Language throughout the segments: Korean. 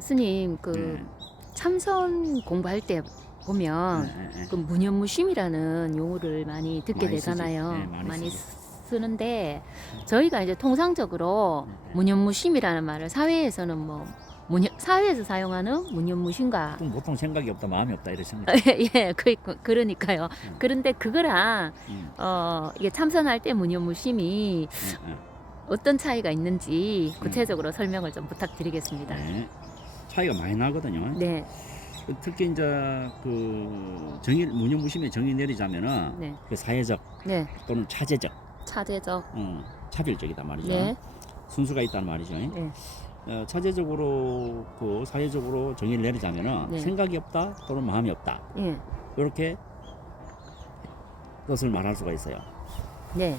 스님 그 네. 참선 공부할 때 보면 네. 그 무념무심이라는 용어를 많이 듣게 많이 쓰지. 되잖아요. 네, 많이 쓰지. 쓰는데 저희가 이제 통상적으로 무념무심이라는 말을 사회에서는 뭐 사회에서 사용하는 무념무심과 보통 생각이 없다, 마음이 없다 이렇게 생각. 예, 그러니까요. 그런데 그거랑 이게 참선할 때 무념무심이 어떤 차이가 있는지 구체적으로 설명을 좀 부탁드리겠습니다. 네. 차이가 많이 나거든요. 네, 특히 이제 그 정의 무념무심의 정의 내리자면은 네, 그 사회적 네. 또는 차제적, 차제적. 차별적이다 말이죠. 네, 순수가 있다는 말이죠. 네, 차제적으로 그 사회적으로 정의를 내리자면은 네. 생각이 없다 또는 마음이 없다 예, 이렇게 뜻을 말할 수가 있어요. 네,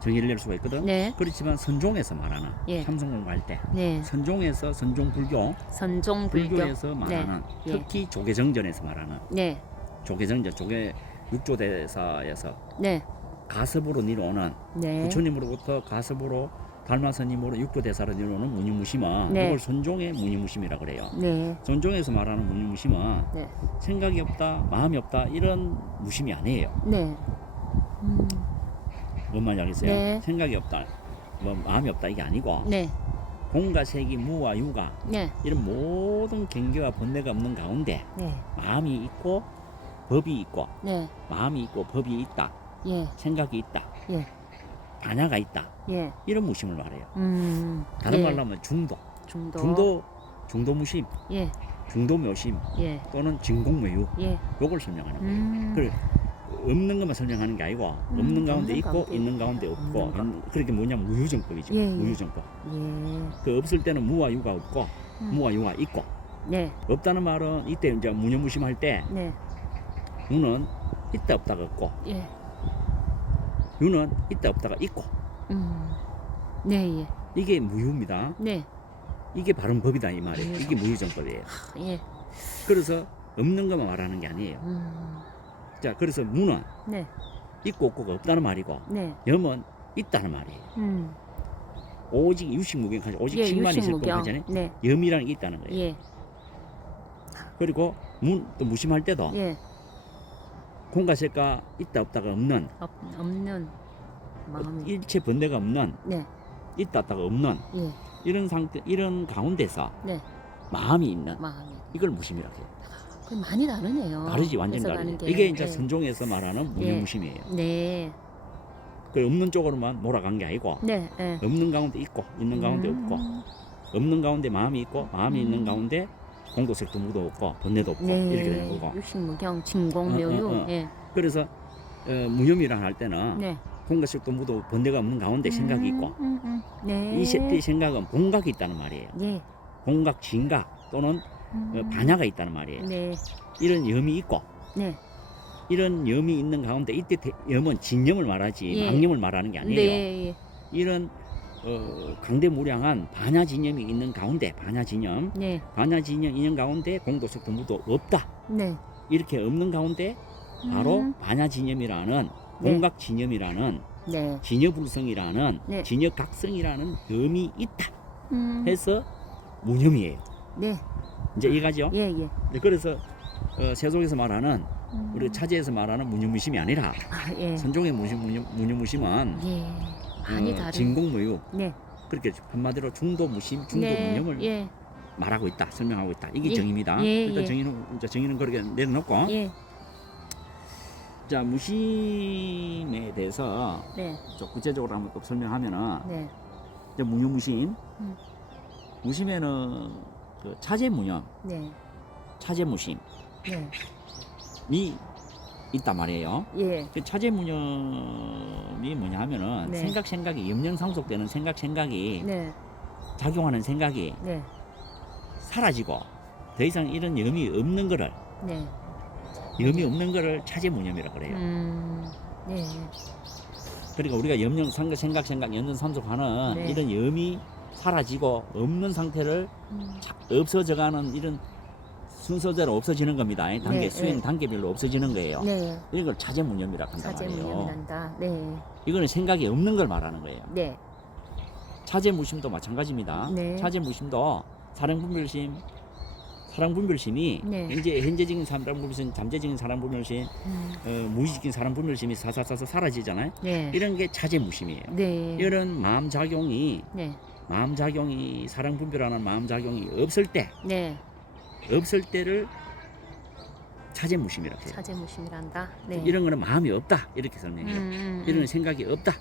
정의를 낼 수가 있거든. 네, 그렇지만 선종에서 말하는 예. 참선공부할 때 네. 선종에서 선종불교 선종 불교. 불교에서 말하는 예. 특히 조계정전에서 말하는 네, 조계정전 조계 육조대사에서 네, 가섭으로 내려오는 네, 부처님으로부터 가섭으로 달마스님으로 육조대사로 내려오는 무념무심은 네. 이걸 선종의 무념무심이라고 그래요. 네, 선종에서 말하는 무념무심은 네, 생각이 없다, 마음이 없다 이런 무심이 아니에요. 네. 뭔 말인지 알겠어요? 네. 생각이 없다, 뭐 마음이 없다 이게 아니고 네, 공과 세기, 무와 유가 네, 이런 모든 경계와 번뇌가 없는 가운데 네, 마음이 있고 법이 있고 네, 마음이 있고 법이 있다, 예, 생각이 있다, 예, 반야가 있다 예. 이런 무심을 말해요. 다른 예. 말로 하면 중도, 중도. 중도 무심, 예, 중도 묘심 예, 또는 진공묘유 예. 요걸 설명하는 거예요. 그래, 없는 것만 설명하는 게 아니고 없는 가운데 없는 있고 가운데 있는 가운데 없고 그렇게 뭐냐면 무유정법이죠. 예, 예. 무유정법. 예, 그 없을 때는 무와 유가 없고 무와 유가 있고 네, 없다는 말은 이때 이제 무념무심할 때 네, 무는 있다 없다가 없고 예, 유는 있다 없다가 있고 네, 예, 이게 무유입니다. 네, 이게 바른 법이다 이 말이에요. 무유정. 이게 무유정법이에요. 예, 그래서 없는 것만 말하는 게 아니에요. 자, 그래서 무는 네, 있고 없고가 없다는 말이고 네, 염은 있다는 말이에요. 오직 유식무경하지 오직 예, 실만 있을 뿐 유식무경. 하잖아요. 네, 염이라는 게 있다는 거예요. 예, 그리고 또 무심할 때도 예, 공과 색과 있다 없다가 없는 없는 마음이. 일체 번뇌가 없는 네, 있다 없다가 없는 예, 이런 상태 이런 가운데서 네, 마음이 있는 마음이. 이걸 무심이라고 해요. 그 많이 다르네요. 다르지, 완전히 해석하는 다르지. 게. 이게 이제 네. 선종에서 말하는 무념무심이에요. 네, 그 없는 쪽으로만 몰아간 게 아니고 네, 네. 없는 가운데 있고 있는 가운데 없고 없는 가운데 마음이 있고 마음이 있는 가운데 공도색도 무도 없고 번뇌도 없고 이렇게 되는 거고. 육식무경, 진공묘유. 예, 그래서 무념이라 할 때는 네. 공과색도 무도 번뇌가 없는 가운데 생각이 있고 네. 이 생각은 본각이 있다는 말이에요. 예, 본각, 진각 또는 반야가 있다는 말이에요. 네, 이런 염이 있고 네, 이런 염이 있는 가운데 이때 염은 진염을 말하지 예. 망염을 말하는 게 아니에요. 네, 예, 이런 강대무량한 반야진염이 있는 가운데 반야진염 네, 인연 가운데 공도색도 무도 없다. 네. 이렇게 없는 가운데 바로 반야진염이라는 네. 공각진염이라는 네, 진여불성이라는 네. 진여각성이라는 염이 있다 해서 무념이에요. 네, 이제 이해가죠? 예, 예. 네, 그래서 세속에서 말하는 우리 차제에서 말하는 무념무심이 아니라 아, 예, 선종의 무념무심은 예. 많이 다른. 진공무유 네, 그렇게 한마디로 중도무심, 중도무념을 예, 말하고 있다, 설명하고 있다. 이게 예. 정의입니다. 예, 일단 예. 정의는 그렇게 내려놓고 예, 자 무심에 대해서 네, 좀 구체적으로 한번 또 설명하면은 네, 이제 무념무심, 음. 무심에는 그 차제무념, 네, 차제무심이 네, 있단 말이에요. 예, 그 차제무념이 뭐냐 하면은 네. 생각이 염령상속되는 생각이 네, 작용하는 생각이 네, 사라지고 더 이상 이런 염이 없는 거를 네. 염이 없는 거를 차제무념이라고 그래요. 네, 그러니까 우리가 염령 생각 염령상속하는 네. 이런 염이 사라지고 없는 상태를 없어져가는 이런 순서대로 없어지는 겁니다. 단계 네, 수행 네. 단계별로 없어지는 거예요. 네. 이걸 차제무념이라고 한단 사제무념이 말이에요. 난다. 네, 이거는 생각이 없는 걸 말하는 거예요. 네, 차제무심도 마찬가지입니다. 네. 차제무심도 사랑분별심, 사랑분별심이 네. 이제 현재적인 사랑분별심, 잠재적인 사랑분별심, 무의식적인 사랑분별심이 사사사사 사라지잖아요. 네. 이런 게 차제무심이에요. 네. 이런 마음작용이 네. 사랑분별하는 마음작용이 없을 때를 차제무심이라고 해요. 차제무심이란다. 네. 이런 거는 마음이 없다 이렇게 설명해요. 이런 생각이 없다.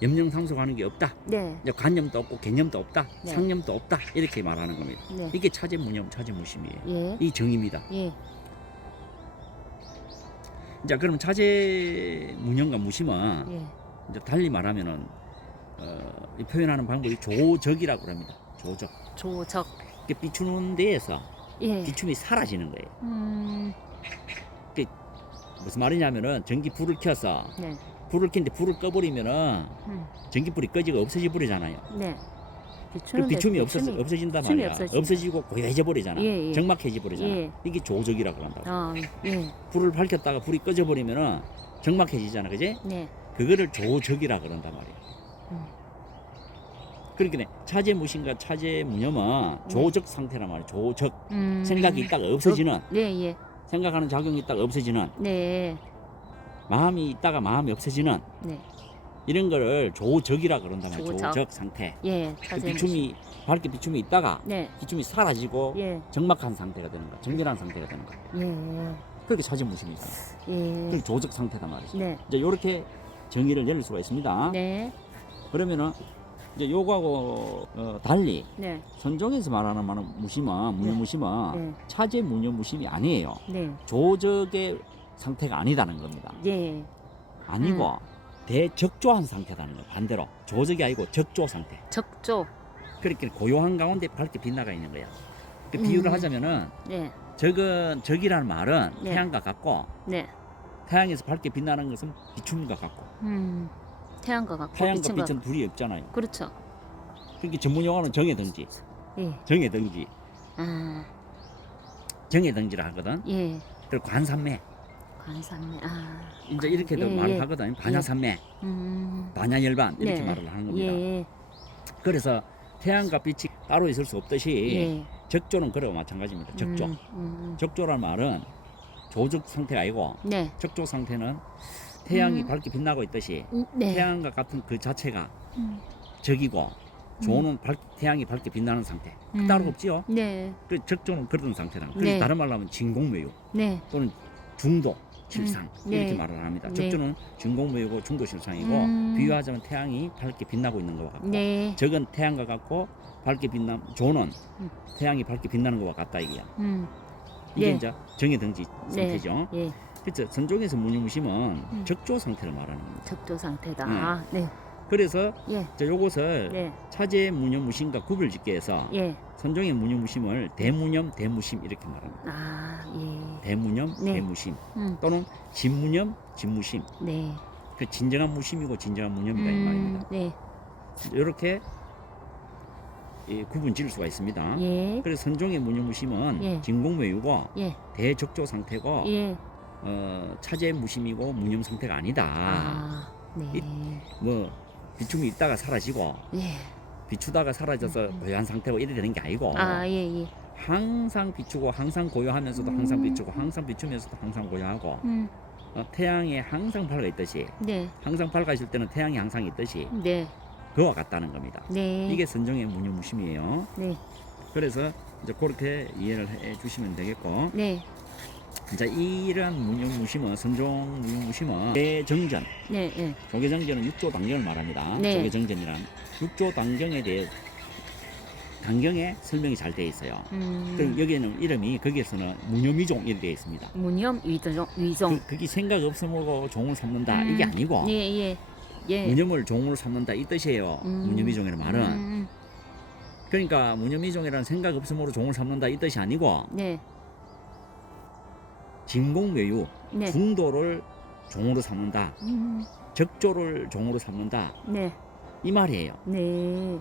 염려상속하는 게 없다. 네. 이제 관념도 없고 개념도 없다. 네. 상념도 없다. 이렇게 말하는 겁니다. 네. 이게 차제무념, 차제무심이에요. 예. 이 정의입니다. 예. 자, 그럼 차제무념과 무심은 예. 이제 달리 말하면은 이 표현하는 방법이 조적이라고 합니다. 조적. 조적. 이렇게 비추는 데에서 예. 비춤이 사라지는 거예요. 무슨 말이냐면은 전기 불을 켜서 네. 불을 켰는데 불을 꺼버리면은 음. 전기불이 꺼지고 없어져 버리잖아요. 네. 그 비춤이 없어진단 비춤이 말이야. 없어진다. 없어지고 고요해져 버리잖아. 예, 예. 적막해져 버리잖아. 예. 이게 조적이라고 한다고. 아, 예. 불을 밝혔다가 불이 꺼져 버리면은 적막해지잖아, 그지? 네. 그거를 조적이라 그런단 말이야. 음. 그러니까 차제무심과 차제무념은 네. 조적 상태란 말이야. 조적. 생각이 있다가 없어지는, 네, 예. 생각하는 작용이 있다가 없어지는, 네. 마음이 있다가 마음이 없어지는 네. 이런 거를 조적이라 그런단 말이야. 조적. 조적 상태. 예. 그 차제무심. 비춤이 밝게 비춤이 있다가 네. 비춤이 사라지고 예. 적막한 상태가 되는 거야. 정밀한 상태가 되는 거야. 예. 그렇게 차제무심이잖아. 예. 그게 조적 상태단 말이지. 네. 이제 이렇게 정의를 내릴 수가 있습니다. 네. 그러면은 이제 요거하고 달리 네. 선종에서 말하는 무심은 무념무심은 네. 차제 무념무심이 아니에요. 네. 조적의 상태가 아니다는 겁니다. 예. 아니고 대적조한 상태라는 거예요. 반대로 조적이 아니고 적조 상태. 적조. 그렇게 고요한 가운데 밝게 빛나가 있는 거야. 그 비유를 하자면은 네. 적이라는 말은 네. 태양과 같고 네. 태양에서 밝게 빛나는 것은 비춤과 같고 태양과 같고 태양과 빛은 빛은 둘이 없잖아요. 그렇죠. 그러니까 전문 용어는 정해등지, 예. 정해등지, 아. 정해등지라 하거든. 예. 그리고 관산매 관상매. 아. 이제 이렇게도 예, 말을 예. 하거든. 반야산매, 음. 반야열반 이렇게 네. 말을 하는 겁니다. 예. 그래서 태양과 빛이 따로 있을 수 없듯이 예. 적조는 그래와 마찬가지입니다. 적조. 적조란 말은 조적 상태가 아니고 네. 적조 상태는 태양이 밝게 빛나고 있듯이 네. 태양과 같은 그 자체가 음. 적이고 조는 태양이 밝게 빛나는 상태. 따로 없지요. 네. 그 적조는 그런 상태다. 그래서 네. 다른 말로 하면 진공매유 네. 또는 중도 실상 네. 이렇게 말을 합니다. 네. 적조는 중공매유고 중도 실상이고 비유하자면 태양이 밝게 빛나고 있는 것과 같고 네. 적은 태양과 같고 밝게 조는 음. 태양이 밝게 빛나는 것과 같다 이게야. 이게 네. 이제 정해등지 네. 상태죠. 예. 그렇죠. 선종에서 무념무심은 적조 상태를 말하는 겁니다. 적조 상태다. 네. 아, 네. 그래서 예. 요것을 네. 차제 무념무심과 구별짓게 해서 예. 선종의 무념무심을 대무념, 대무심 이렇게 말합니다. 아, 예. 대무념, 네. 대무심 음. 또는 진무념, 진무심. 네. 그 진정한 무심이고 진정한 무념이다 이 말입니다. 네. 이렇게 구분 지을 수가 있습니다. 예. 그래서 선종의 무념무심은 예. 진공매유고 예. 대적조 상태고 예. 차제 무심이고 무념 상태가 아니다. 아, 네. 뭐 비춤이 있다가 사라지고 예. 비추다가 사라져서 고요한 상태고 이래 되는 게 아니고 아, 예, 예. 항상 비추고 항상 고요하면서도 항상 비추고 항상 비추면서도 항상 고요하고 태양이 항상 밝아 있듯이 네. 항상 밝아 있을 때는 태양이 항상 있듯이 네. 그와 같다는 겁니다. 네. 이게 선종의 무념무심이에요. 네. 그래서 이제 그렇게 이해를 해 주시면 되겠고 네. 이제 이러한 무념무심은 선종 무념무심은 조계정전 네. 네. 조계정전은 육조 당경을 말합니다. 네. 조계정전이란 육조 당경에 대해 당경에 설명이 잘 되어 있어요. 그럼 여기에는 이름이 거기에서는 무념위종 이렇게 되어 있습니다. 무념 위종. 그게 생각 없음으로 종을 삼는다 이게 아니고 예, 예. 예. 무념을 종으로 삼는다 이 뜻이에요. 무념위종이라는 말은 그러니까 무념위종이라는 생각 없음으로 종을 삼는다 이 뜻이 아니고 네. 진공매유 네. 중도를 종으로 삼는다 적조를 종으로 삼는다 네. 이 말이에요. 네.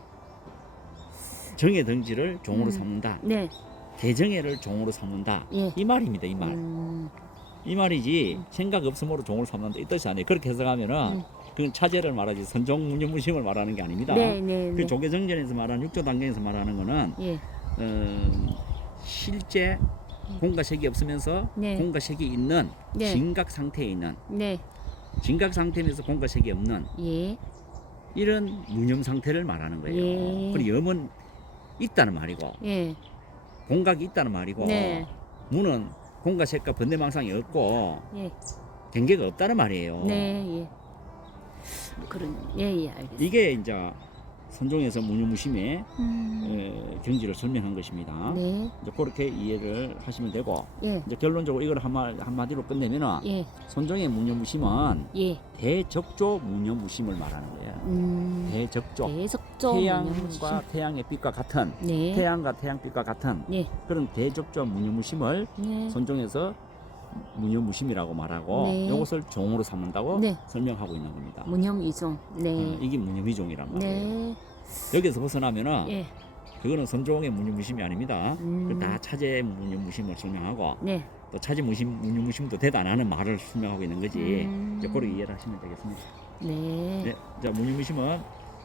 정해등지를 종으로 삼는다 네. 개정해를 종으로 삼는다 예. 이 말입니다. 이 말. 이 말이지 생각 없음으로 종을 삼는다 이 뜻이 아니에요. 그렇게 해석하면은 그건 차제를 말하지 선종 무념무심을 말하는 게 아닙니다. 네, 네, 그 네. 조계정전에서 말하는 육조 단경에서 말하는 거는 예. 실제 공과색이 없으면서 네. 공과색이 있는 네. 진각 상태에 있는 네. 진각 상태에서 공과색이 없는 예. 이런 무념 상태를 말하는 거예요. 예. 그리고 염은 있다는 말이고 예. 공각이 있다는 말이고 네. 무는 공과색과 번뇌망상이 없고 예. 경계가 없다는 말이에요. 네. 예. 그런 예, 알겠습니다. 이게 이제 선종에서 무념무심의 음. 경지를 설명한 것입니다. 네. 이제 그렇게 이해를 하시면 되고 예. 이제 결론적으로 이걸 한마디로 끝내면은 예. 선종의 무념무심은 예. 대적조 무념무심을 말하는 거예요. 대적조. 대적조 태양과 태양의 빛과 같은 네. 태양과 태양빛과 같은 네. 그런 대적조 무념무심을 네. 선종에서 무념무심이라고 말하고 네. 이것을 종으로 삼는다고 네. 설명하고 있는 겁니다. 무념 이종. 네. 이게 무념이종이란 말이에요. 네. 여기서 벗어나면은 예. 그거는 선종의 무념무심이 아닙니다. 음. 다 차제 무념무심을 설명하고 네. 또 차제 무념무심도 대단하는 말을 설명하고 있는 거지. 이제 그렇게 이해를 하시면 되겠습니다. 네. 네, 자 무념무심은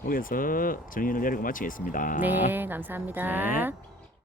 여기서 정의를 내리고 마치겠습니다. 네, 감사합니다. 네.